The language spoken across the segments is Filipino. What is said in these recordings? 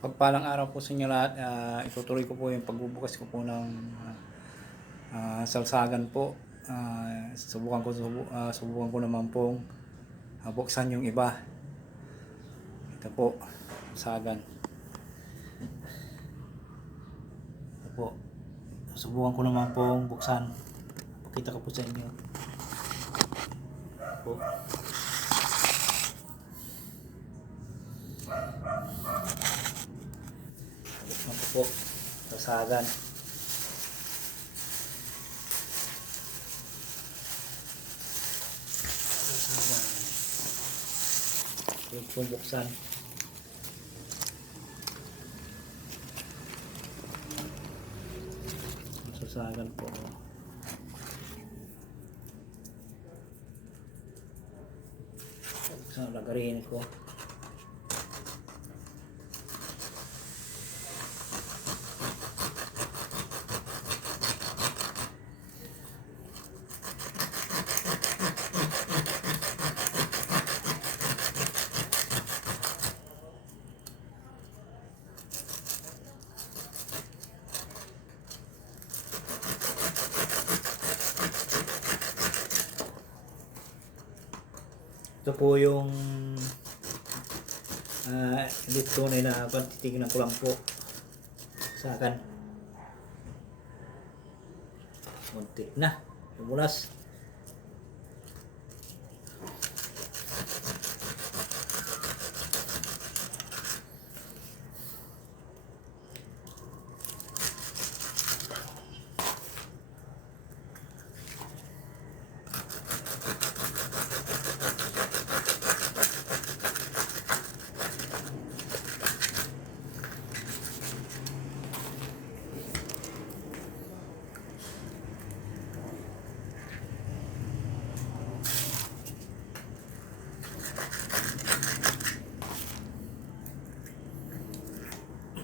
Pagpalang araw po sa inyo lahat. Itutuloy ko po yung pagbubukas ko po ng salsagan po. Subukan ko naman pong buksan yung iba. Ito po, salsagan. Ito po. Subukan ko naman pong buksan. Pakita ko po sa inyo. Ito po. Buksan ko po. Salsagan. Yung buksan. Salsagan po. Buksan, lagarin ko. Ito po yung hindi tunay na titignan ko lang po sa akin. Muntik na lumulas.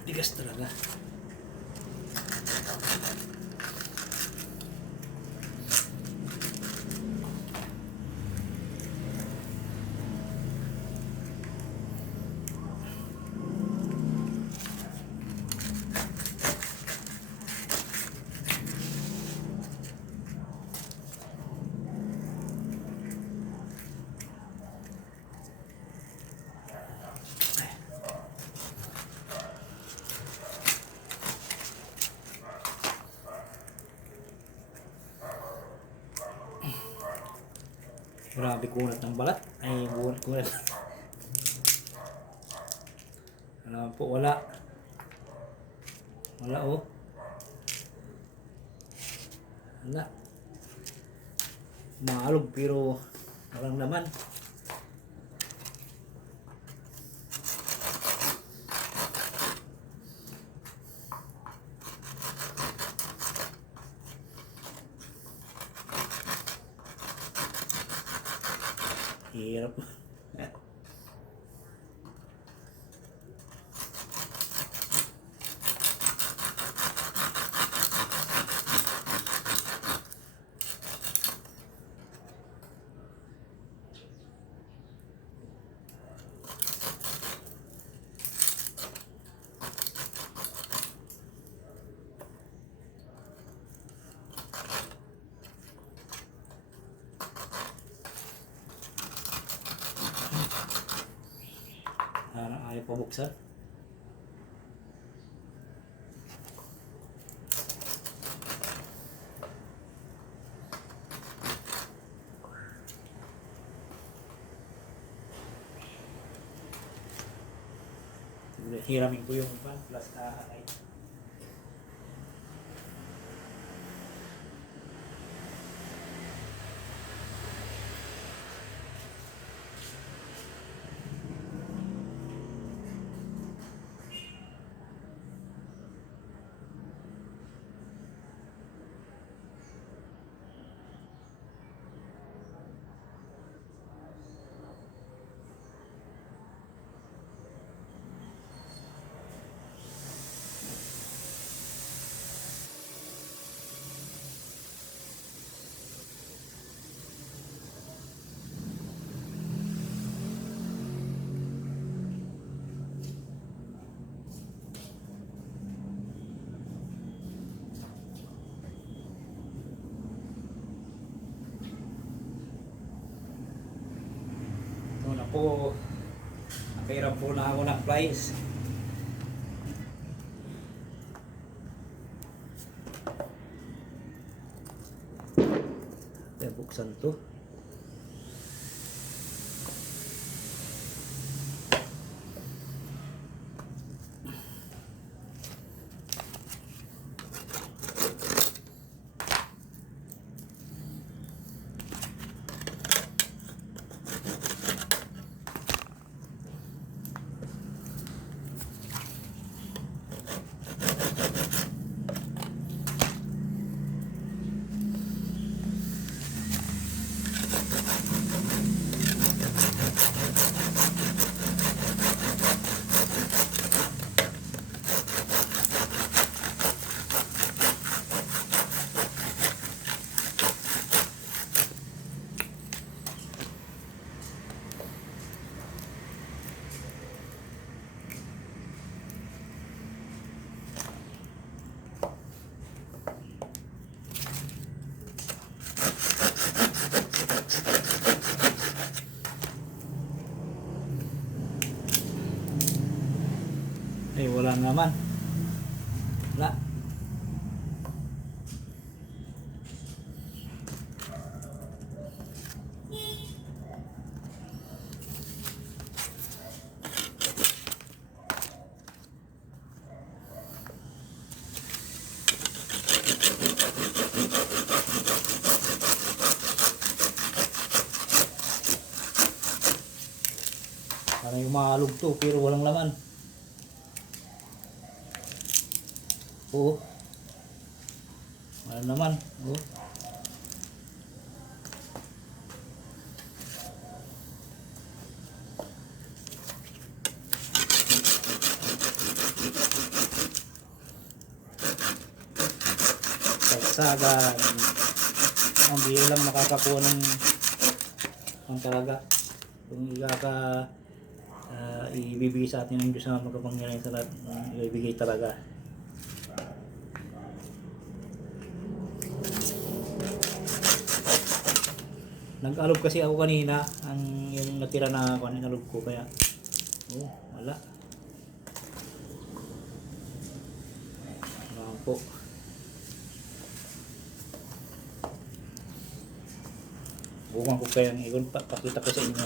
Tigas talaga. Grabe kunat ng balat. Ay, kunat. Alam po, wala. Wala oh. Wala. Maalog pero walang laman. Hirap. Ayaw pa buksan. Hiramin ko yung pan plus ay po na ako ng flies. Kaya buksan to. Eh, wala naman. Wala. Para yung maalog to pero walang laman. Oo. Wala naman. Oo. Sagsagan. Ang bihira lang makakakuha ng talaga. Kung ibibigay sa atin ng Diyos na magkapangyarihan sa lahat, ibibigay talaga. Nag-alog kasi ako kanina, yung natira na ako, nalog ko kaya. Oh, wala. Wala po. Bukan ko kayang ikon, pakita ko sa inyo.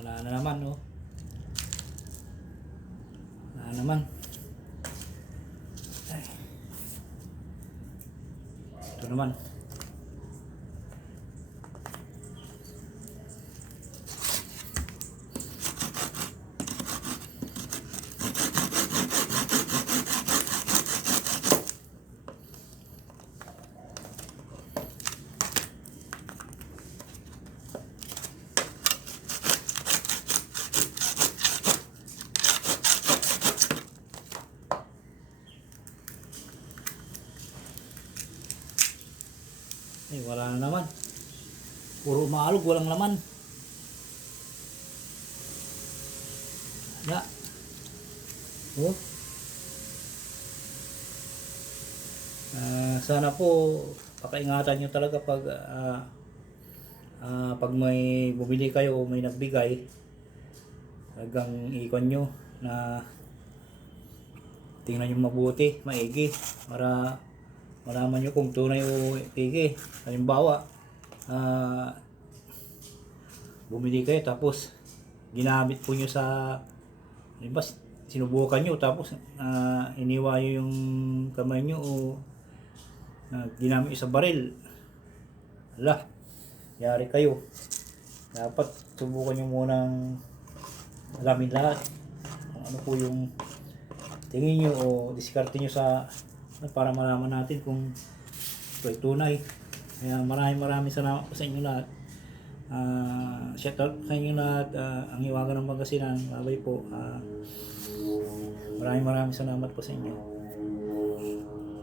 Wala na naman, oh. Wala naman. Ay. Ito naman. Eh, wala na naman. Puro maalog, walang laman. Ya. Oh. Sana po pakaingatan nyo talaga pag may bumili kayo o may nagbigay, talagang ikon nyo na tingnan nyo mabuti, maigi, para malaman nyo kung tunay o pigi. Halimbawa, bumili kayo tapos ginamit po nyo sa, halimbawa, sinubukan nyo tapos iniwa nyo yung kamay nyo o ginamit sa baril. Ala, yari kayo. Dapat subukan nyo munang alamin lahat kung ano po yung tingin nyo o diskarte nyo para malaman natin kung ito ay tunay. Kaya maraming salamat po sa inyo lahat. Shout out sa inyo lahat. Ang Hiwaga ng Pangasinan. Babay po. Maraming salamat po sa inyo.